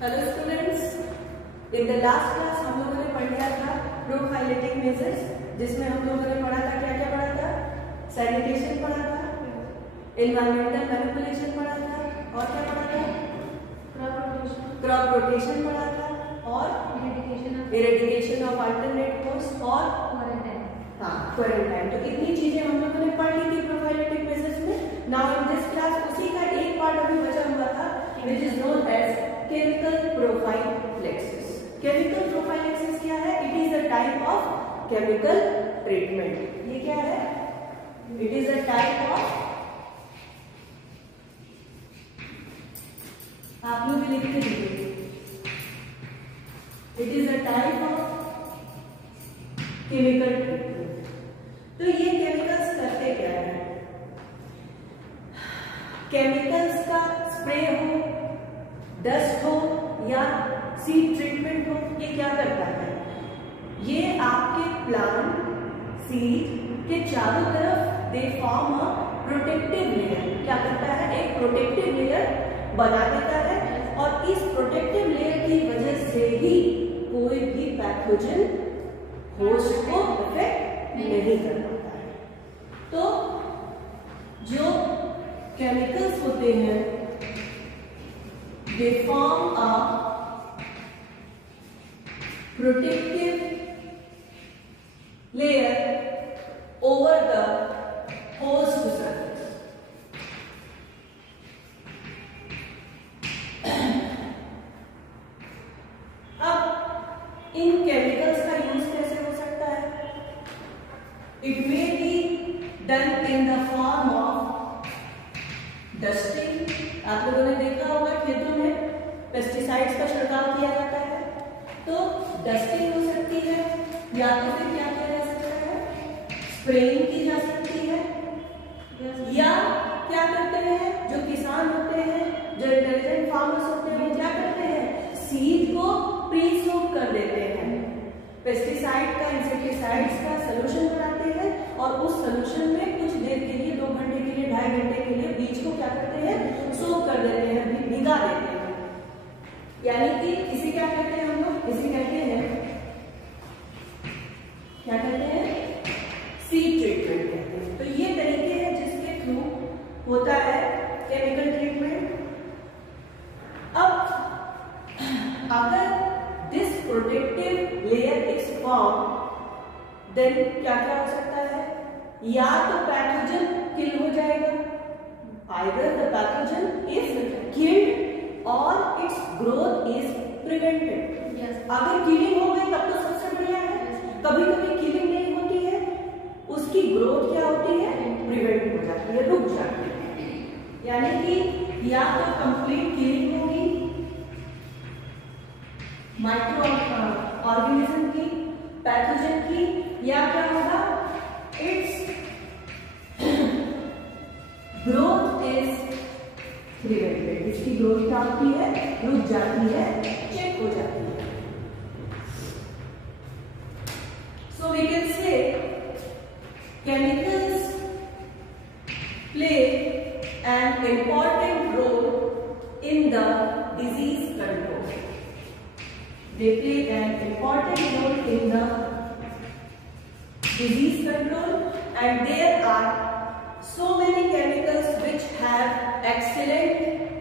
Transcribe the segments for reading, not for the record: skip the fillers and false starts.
Hello students, in the last class हम लोगों ने पढ़ लिया था प्रोफाइलेटिक मेजर्स, जिसमें हम लोगों ने पढ़ा था क्या क्या पढ़ा था। सैनिटेशन पढ़ा था, एनवायरमेंटल मैनिपुलेशन पढ़ा था, और क्या पढ़ा था, क्रॉप रोटेशन पढ़ा था, और इरेडिकेशन ऑफ अल्टरनेट कोर्स और क्वारंटाइन। तो इतनी चीजें हम लोगों ने पढ़ ली थी प्रोफाइलेटिक मेजर्स में। नाउ इन दिस क्लास उसी का एक पार्ट अभी बचा हुआ था, which is known as chemical prophylaxis. Chemical prophylaxis क्या है? It is a type of chemical treatment. ये क्या है? It is a type of, आप लोग लिख के दीजिए, it is a type of chemical treatment. तो ये केमिकल्स करते क्या है? केमिकल्स का स्प्रे हो, डस्ट हो या सीड ट्रीटमेंट हो, ये क्या करता है? ये आपके प्लांट सीड के चारों तरफ they form a protective layer. क्या करता है? एक प्रोटेक्टिव लेयर बना देता है, और इस प्रोटेक्टिव लेयर की वजह से ही कोई भी पैथोजन होस्ट को अफेक्ट नहीं कर पाता है। तो जो केमिकल्स होते हैं, they form a protective layer over the host surface. अब इन केमिकल्स का यूज कैसे हो सकता है? It may be done in the form of dusting. आप लोगों ने देखा होगा खेतों में पेस्टिसाइड्स का छिड़काव किया जाता है, तो डस्टिंग हो सकती है, या तो फिर क्या किया जा सकता है? स्प्रेइंग की जा सकती है, या क्या करते हैं जो किसान होते हैं, जो इंटेलिजेंट फार्मर्स होते हैं, वो क्या करते हैं? सीड को प्री सोक कर देते हैं, पेस्टिसाइड का, इंसेक्टिसाइड्स का सोल्यूशन बनाते हैं, और उस सोल्यूशन में कुछ देर के लिए, 2 घंटे के लिए, 2.5 घंटे के लिए बीज को क्या करते हैं? सोक कर देते हैं, भिगा देते हैं। यानी कि इसे क्या कहते हैं हम लोग? इसे कहते हैं, क्या कहते हैं? सीड ट्रीटमेंट कहते हैं। तो ये तरीके हैं जिसके थ्रू होता है केमिकल ट्रीटमेंट। अब अगर this protective layer is form, then क्या क्या हो सकता है? या तो पैथोजन किल हो जाएगा, either the pathogen is killed or its growth is prevented. अगर किलिंग हो गई तब तो सबसे बढ़िया है। कभी कभी किलिंग नहीं होती है, उसकी ग्रोथ क्या होती है? प्रिवेंट हो जाती है, रुक जाती है। यानी कि या तो कंप्लीट किलिंग होगी माइक्रो ऑर्गेनिज्म की, पैथोजन की, या क्या होगा? It's growth is prevented. इसकी ग्रोथ क्या होती है? रुक जाती है, चेक हो जाती है। So we can say chemicals play an important role in the disease control. They play an important role in the disease control, and there are so many chemicals which have excellent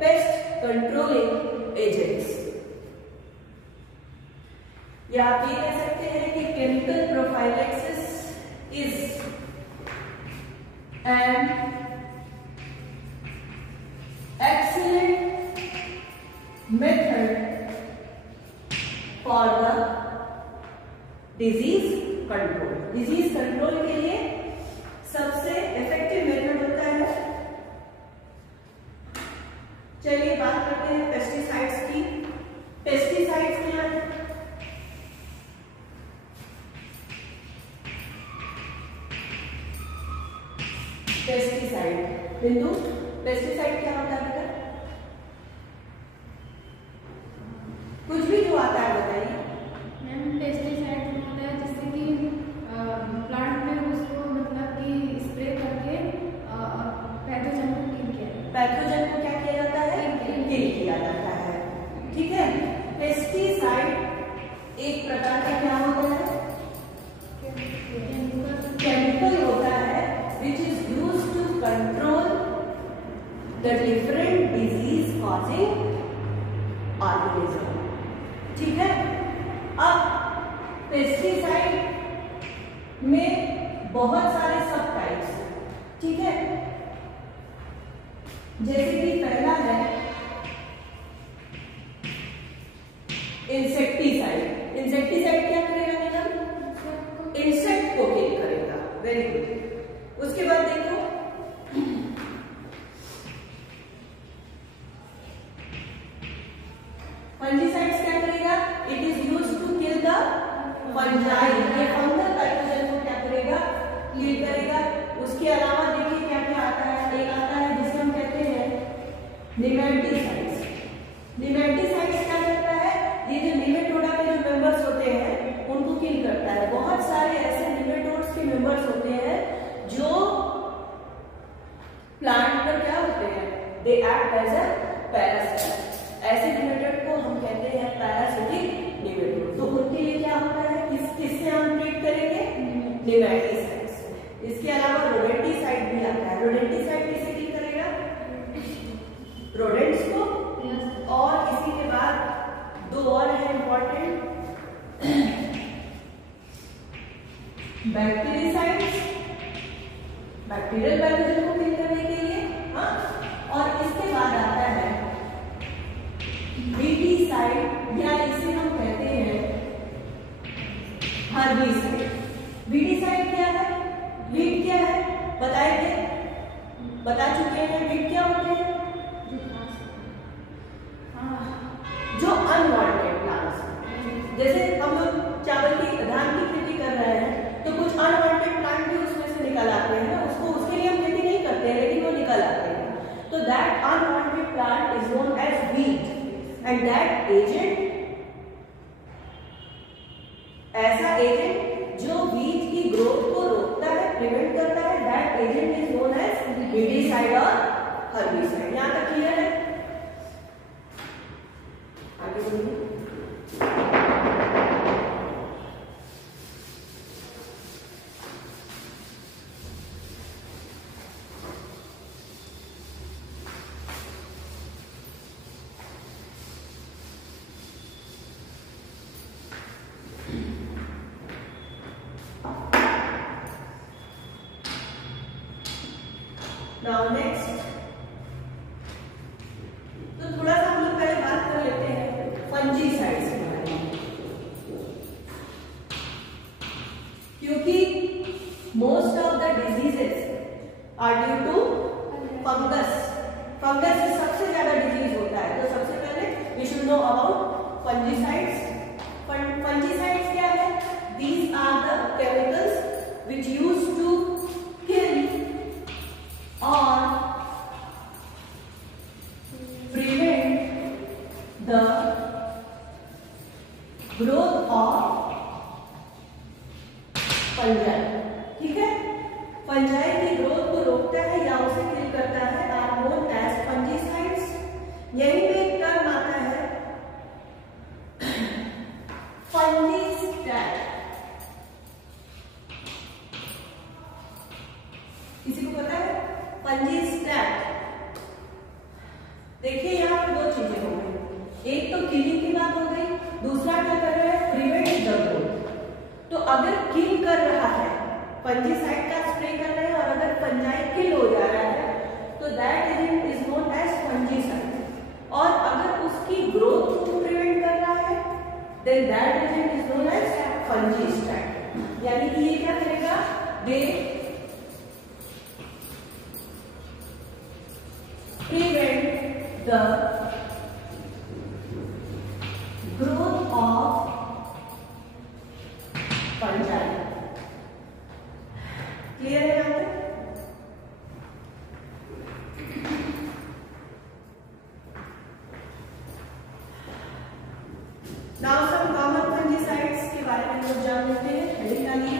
pest controlling agents. या आप ये कह सकते हैं कि chemical prophylaxis is an excellent method for the disease control. Disease control के लिए सबसे इफेक्टिव मेथड होता है। चलिए बात करते हैं पेस्टिसाइड्स की। पेस्टिसाइड्स क्या है? पेस्टिसाइड बिंदु, पेस्टिसाइड क्या होता है बेटा? कुछ भी जो आता है बताइए। मैम पेस्टिसाइड होता है जिससे कि प्लांट में उसको मतलब कि स्प्रे करके पैथोजन को किल किया जाता है। पैथोजन को क्या किया जाता है? किल किया जाता है। ठीक है। पेस्टिसाइड एक प्रकार का क्या होता है, केमिकल होता है which is used to control the different disease causing organism, ठीक है। अब पेस्टिसाइड में बहुत सारे सब टाइप्स हैं, ठीक है। जैसे कि पहला है इंसेक्टिसाइड। इंसेक्टिसाइड क्या करेगा मैडम, इंसेक्ट को किल करेगा, वेरी गुड। उसके बाद देखो फंजीसाइड्स क्या करेगा, it is used to kill the fungi, ये फंगल पैथोजन को क्या करेगा, किल करेगा। उसके अलावा देखिए क्या क्या आता है, एक आता है जिसे हम कहते हैं निमेटिसाइड्स। निमेटिसाइड्स क्या करता है, ये जो निमेटोडा के जो मेंबर्स होते हैं उनको किल करता है। बहुत सारे ऐसे निमेटोड्स के मेंबर्स होते हैं जो प्लांट पर क्या होते हैं, they act as a parasite. ऐसे निमेटोड को हम कहते हैं पैरासिटिक निमेटोड। तो उनके लिए क्या होता है, किससे हम ट्रीट करेंगे, निमेटिसाइड से। इसके अलावा रोडेंटिसाइड भी आता है। रोडेंटिसाइड किसे किल करेगा, रोडेंट्स को। और इसी के बाद दो और है इंपॉर्टेंट, बैक्टीरियसाइड्स, बैक्टीरियल पैथोजन को किल करने के लिए, हाँ। और इसके बाद आता है वीडीसाइड, या इसे हम कहते हैं हर्बिसाइड। वीडीसाइड क्या है, वीड क्या है बताएंगे, बता चुके हैं। वीड क्या होते हैं, जो अनवांटेड प्लांट्स, जैसे हम लोग चावल की धान की खेती कर रहे हैं तो कुछ अनवांटेड प्लांट भी उसमें से निकल आते हैं, उसको उसके लिए हम खेती नहीं करते हैं लेकिन वो निकल आते हैं। तो that unwanted plant is known as weed, and that agent, ऐसा एजेंट जो बीज की ग्रोथ को रोकता है, प्रिवेंट करता है, that agent is known as weedicide और हर्बिसाइड। यहां तक क्लियर है, आगे बढ़िए। Now next, तो थोड़ा सा हम लोग पहले बात कर लेते हैं फंजीसाइड्स के बारे में, क्योंकि most of the diseases are due to fungus. Fungus से सबसे ज्यादा डिजीज होता है। तो सबसे पहले we should know about fungicides. Fungicides क्या है, these are the chemicals which use to kill or prevent the growth of fungi, ठीक है। फंजाई की ग्रोथ को रोकता है या उसे किल करता है, आर नोन एज फंजीसाइड्स। यहीं पे एक टर्म आता है फंजीस्टैट, किसी को पता है फंजीस्टैट? देखिए यहाँ पर दो चीजें हो गई, एक तो किलिंग की बात हो गई, दूसरा क्या कर रहा है, प्रिवेंट द ग्रोथ। तो अगर किल कर रहा है, फंजीसाइड का स्प्रे कर रहे हैं और अगर फंजाई किल हो जा रहा है तो that agent is known as fungicide. और अगर उसकी ग्रोथ को प्रिवेंट कर रहा है then that agent is known as fungistat. यानी कि ये क्या करेगा, they prevent the growth of fungi। Clear है यहाँ तक? Now some common fungicides के बारे में लोग जान लेते हैं। हेडिंग डालिए,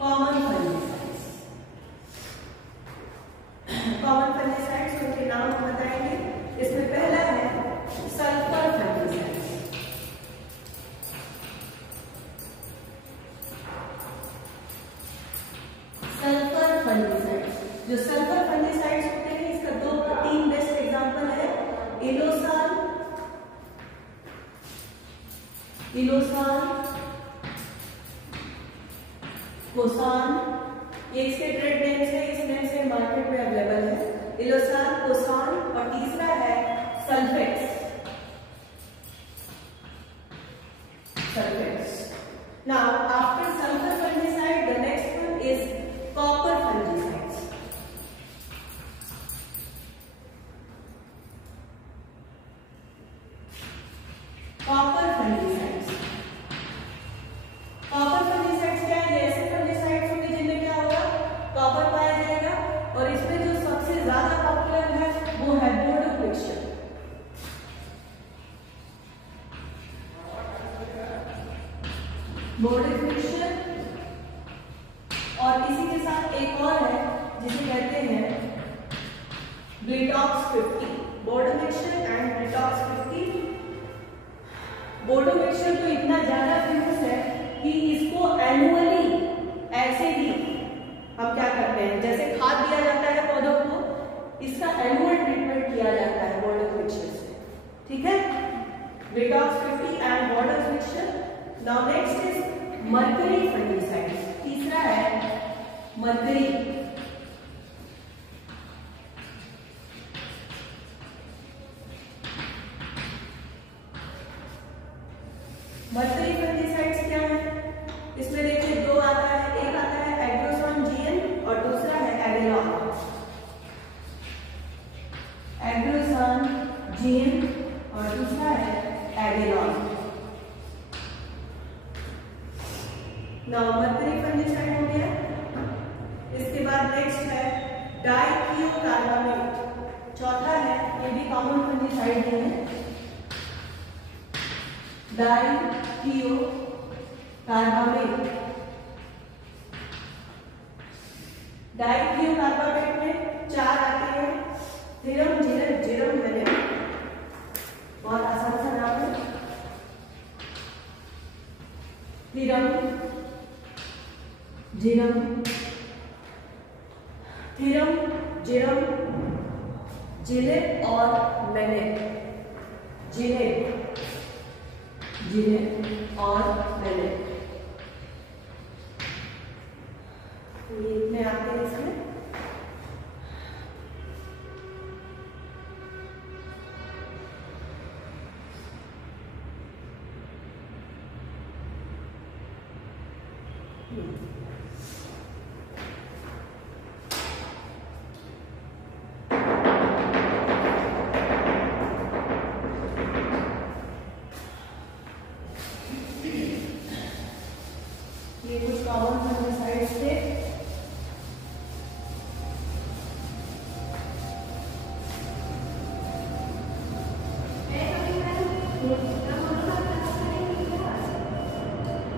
कॉमन फंजीसाइड। फंजीसाइड्स। जो सल्फर फंजीसाइड्स होते हैं इसका 2-3 बेस्ट एग्जांपल है इलोसान, कोसान, ये इसके ट्रेड नेम्स है, इस नेम से मार्केट में अवेलेबल है, इलोसान, कोसान। और तीसरा है sulphates. Now after sulfur fungicide, the next one is copper fungicides. Copper fungicides क्या है? ऐसे फंजीसाइड्स होंगे जिनमें क्या होगा, कॉपर पाया जाएगा। और इसमें जो सबसे ज्यादा पॉपुलर है वो है बोर्डो मिक्सचर। और इसी के साथ एक और है जिसे कहते हैं ब्रिटॉक्स 50, बोर्डो मिक्सचर एंड ब्रिटॉक्स 50। बोर्डो मिक्सचर तो इतना ज्यादा फेमस है कि इसको एनुअली ऐसे ही हम क्या करते हैं, जैसे खाद दिया जाता है पौधों को, इसका एनुअल ट्रीटमेंट किया जाता है बोर्डो मिक्सचर से। ठीक है, ब्रिटॉक्स 50 एंड बोर्डो mixture. Now next is mercury fungicides. तीसरा है मर्करी। मर्करी फंजीसाइड्स क्या है? इसमें देखिए दो आता है, एक आता है एग्रोसान जीएन और दूसरा है एगेलॉन। एग्रोसान जीएन और दूसरा है एगेलॉन। नाउ मर्करी फंजीसाइड हो गया। इसके बाद नेक्स्ट है डाइथियोकार्बामेट। चौथा है, ये भी कॉमन फंजीसाइड है, डाइथियोकार्बामेट। डाइथियोकार्बामेट में 4 आते हैं, थिरम, जिरम, वेनेम। बहुत आसान सा नाम है, थिरम, जिरम, जिलेब और मेनेम। जिलेब और मेनेम, ये इतने आते हैं इसमें। ये कुछ कॉमन फंजीसाइड्स थे।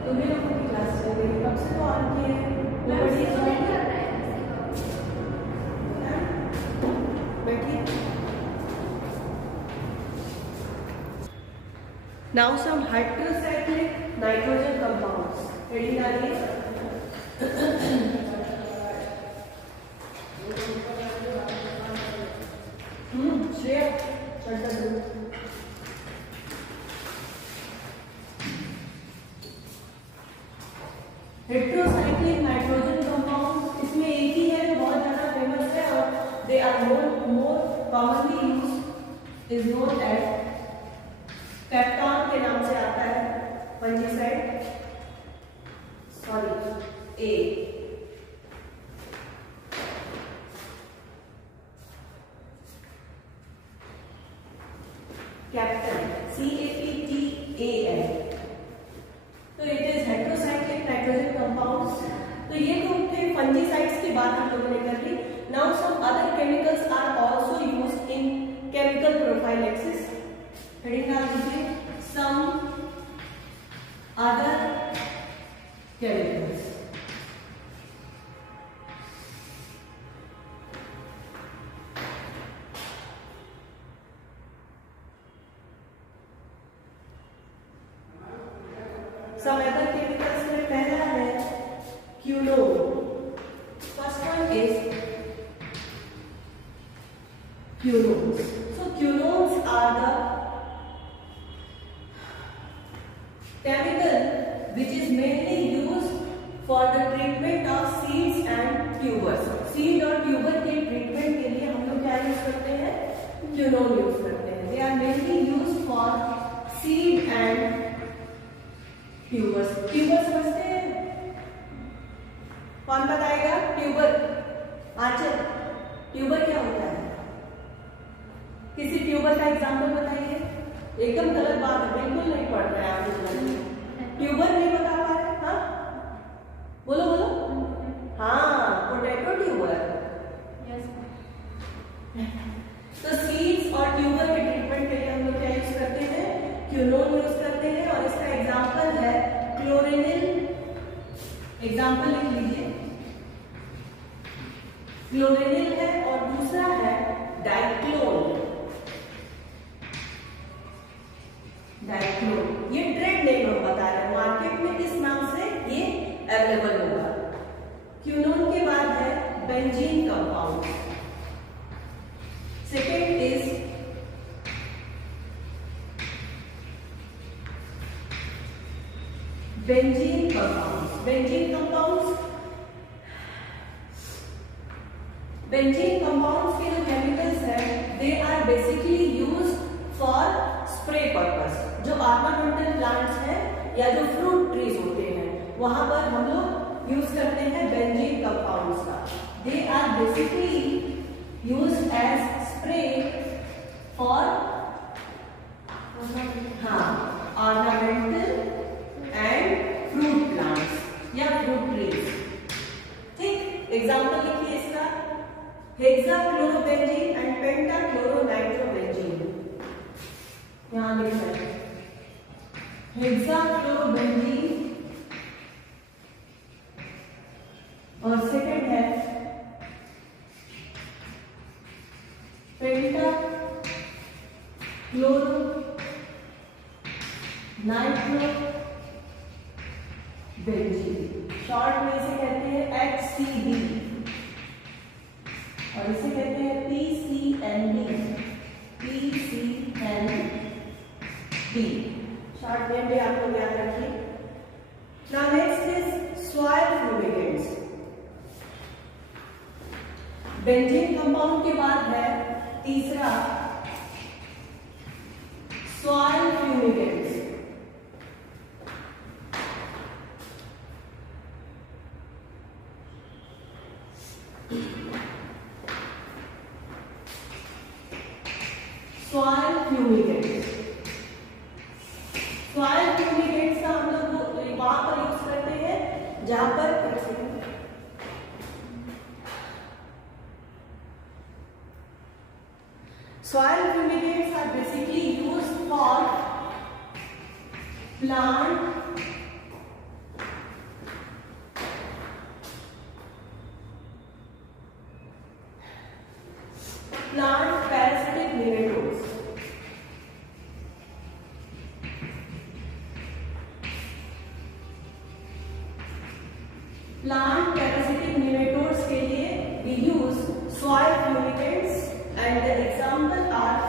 तुम्हें लोगों की क्लास चल रही है, कब से तो ऑन किए हैं? बैठिए। Now some heterocyclic nitrogen compounds. Heading डालिए। श्रेया चढ़ता दो। हेटेरोसाइक्लिक नाइट्रोजन कंपाउंड, इसमें एक ही है जो बहुत ज्यादा फेमस है और they are more commonly used, is known as peptone के नाम से आता है fungicide. Sorry, a capital CAPTAN। तो it is heterocyclic nitrogen compounds. तो ये तो थे फंजीसाइड्स की बात हम लोगों ने कर ली। Now some other chemicals are also used in chemical prophylaxis. Heading डाल दीजिए, some other chemicals. some other chemicals में पहला है quinone. First one is quinones. So quinones are the chemical which is mainly used for the treatment of seeds and tubers. Seed और tuber के treatment के लिए हम लोग क्या यूज करते हैं? क्यूनोन यूज करते हैं. They are mainly use for seed and tubers. Tuber समझते हैं? कौन बताएगा? ट्यूबर. आंचल, ट्यूबर क्या होता है? किसी ट्यूबर का एग्जाम्पल बताइए. एकदम गलत बात है, बिल्कुल नहीं पढ़ रहे हैं आप. ट्यूबर नहीं बता पा रहे? हाँ बोलो बोलो. हाँ, पोटैटो ट्यूबर. तो सीड्स और ट्यूबर के ट्रीटमेंट के लिए हम लोग क्या यूज करते हैं? क्यूनोन यूज करते हैं. और इसका एग्जाम्पल है क्लोरेनिल. एग्जाम्पल लिख लीजिए. क्लोरेनिल है और दूसरा है डाइक्लोन. डाइक्लोन ये ट्रेड नेम हम बता रहे हैं. मार्केट में किस नाम से ये अवेलेबल होगा? क्यूनोन के बाद है benzene compound. Second is benzene compounds. Benzene compounds के जो केमिकल्स हैं they are basically used for spray purpose. जो ऑर्नामेंटल प्लांट्स हैं या जो फ्रूट ट्रीज होते हैं वहां पर हम लोग यूज करते हैं बेंजीन कंपाउंड्स का. They are basically used as spray for ornamental and fruit plants या फ्रूट ट्रीज. ठीक, एग्जाम्पल लिखिए इसका. Hexachlorobenzene and pentachloronitrobenzene. यहां लिखना है हेक्साक्लोरोबेंजीन और सेकेंड है पेंटाक्लोरोनाइट्रोबेंजीन. शॉर्ट में इसे कहते हैं HCB और इसे कहते हैं PCNB. शॉर्ट नेम भी आपको याद रखिए. Now next is soil fumigants. Benzene compound के बाद है तीसरा सॉइल फ्यूमिगेंट्स. सॉइल फ्यूमिगेंट्स का हम लोग वहां पर यूज करते हैं जहां पर soil fumigants are basically used for plant parasitic nematodes. Plant parasitic nematodes के लिए we use soil fumigants and the example are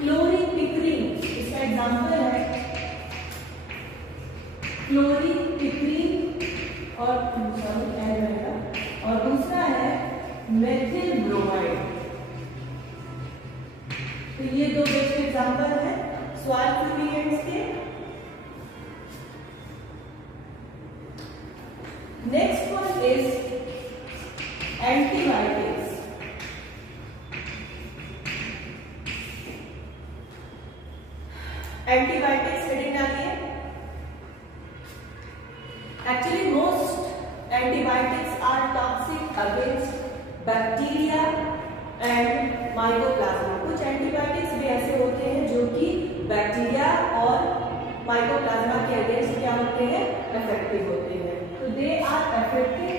क्लोरीपिक्रीन. इसका एग्जाम्पल है क्लोरीपिक्रीन और दूसरा है मेथिल ब्रोमाइड. तो ये दो बेस्ट एग्जाम्पल है सॉइल फ्यूमिगेंट्स के. Next one is antibiotics. Antibiotics heading डालिए. Actually most antibiotics are toxic against bacteria and mycoplasma. कुछ एंटीबायोटिक्स भी ऐसे होते हैं जो कि बैक्टीरिया और माइकोप्लाज्मा के अगेंस्ट क्या होते हैं? इफेक्टिव होते हैं. तो they are effective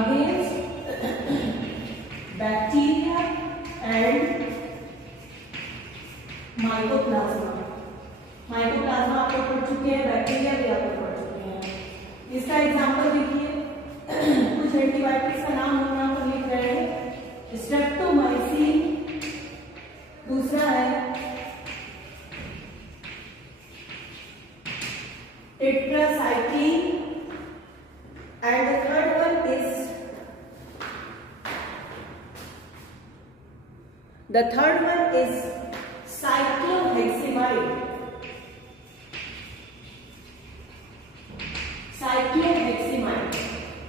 against bacteria and mycoplasma. Mycoplasma आप लोग पढ़ चुके हैं, बैक्टीरिया भी आप लोग पढ़ चुके हैं. इसका एग्जाम्पल देखिए कुछ एंटीबायोटिक्स का नाम हम यहाँ पर लिख रहे हैं। स्ट्रेप्टोमाइसिन, दूसरा है tetracycline, and the third one is cycloheximide. Cycloheximide.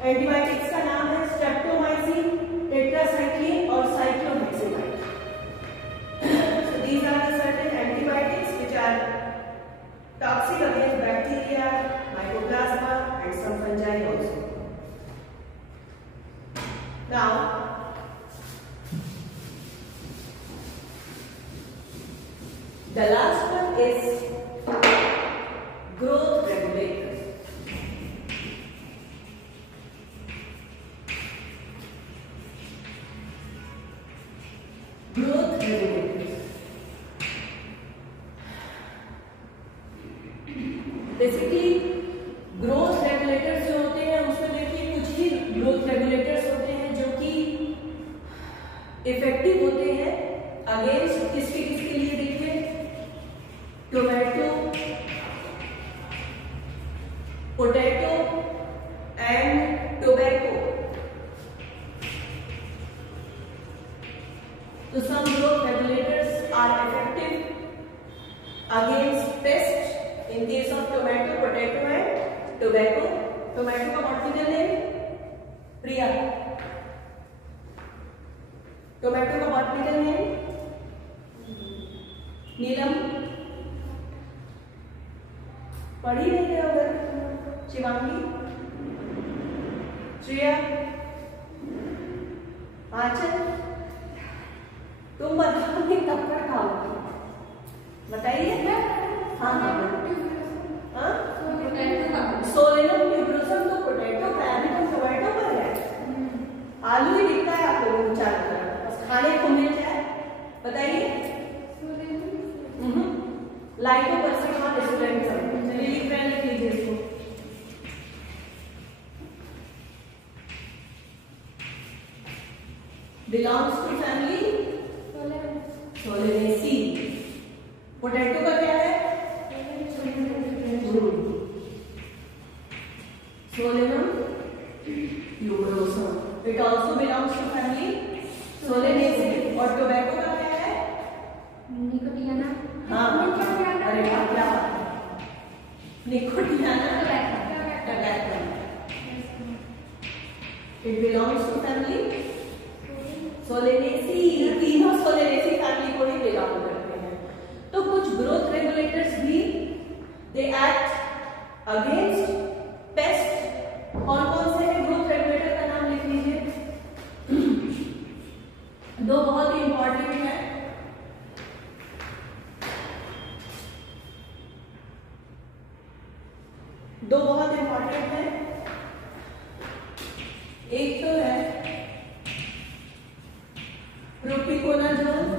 Antibiotics का नाम है स्ट्रेप्टोमाइसिन, टेट्रासाइक्लिन और cycloheximide. So these are the certain antibiotics which are toxic against bacteria, mycoplasma and some fungi also. Now the last one is growth regulator. Growth regulators. Basically growth regulators जो होते हैं उसमें देखिए कुछ ही growth regulators होते हैं जो कि इफेक्टिव होते हैं अगेंस्ट किसके लिए देखिए टोमेटो, पोटैटो एंड टोबैको। तो some growth regulators are effective against pests in case of tomato, potato and tobacco. Tomato का botanical name प्रिया, टोमेटो का बॉटनिकल नेम नीलम, पढ़ी नहीं है अगर शिवांगी, श्रेया, आंचल, तुम बताओ कि कब तक खाओगे बताइए। हाँ हाँ सोलेनम ट्यूबरोसम तो पोटैटो पैरामिटम टोमेटो पर है। आलू ही दिखता है आपको चारों तरफ, बस खाने को मिल जाए। बताइए लाइटों पर से कहाँ रेस्टोरेंट सब लिख रहे हैं, लिख लीजिए इसको। Belongs to family Solanaceae. Potato का क्या है Solanum tuberosum. It also belongs to family Solanaceae. और टोबैको का क्या है निकोटियाना। हाँ अरे वाह क्या बात है, Nicotiana tobacco. It belongs to family Solanaceae. तीनों सोलेनेसी फैमिली को ही बिलोंग करते हैं। तो कुछ ग्रोथ रेगुलेटर्स भी दे एक्ट अगेंस्ट पेस्ट। कौन कौन से हैं ग्रोथ रेगुलेटर का नाम लिख लीजिए। दो बहुत ही इंपॉर्टेंट है। दो बहुत इंपॉर्टेंट है। एक तो है propiconazole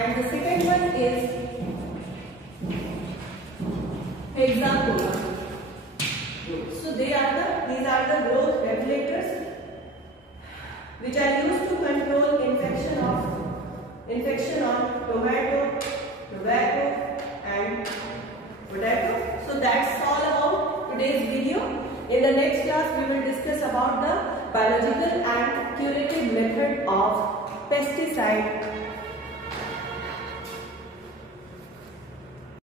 and the second one is hexaconazole. So these are the growth regulators which are used to control infection on tomato, tobacco and potato. So that's all about today's video. In the next class we will discuss about the biological and curative method of pesticide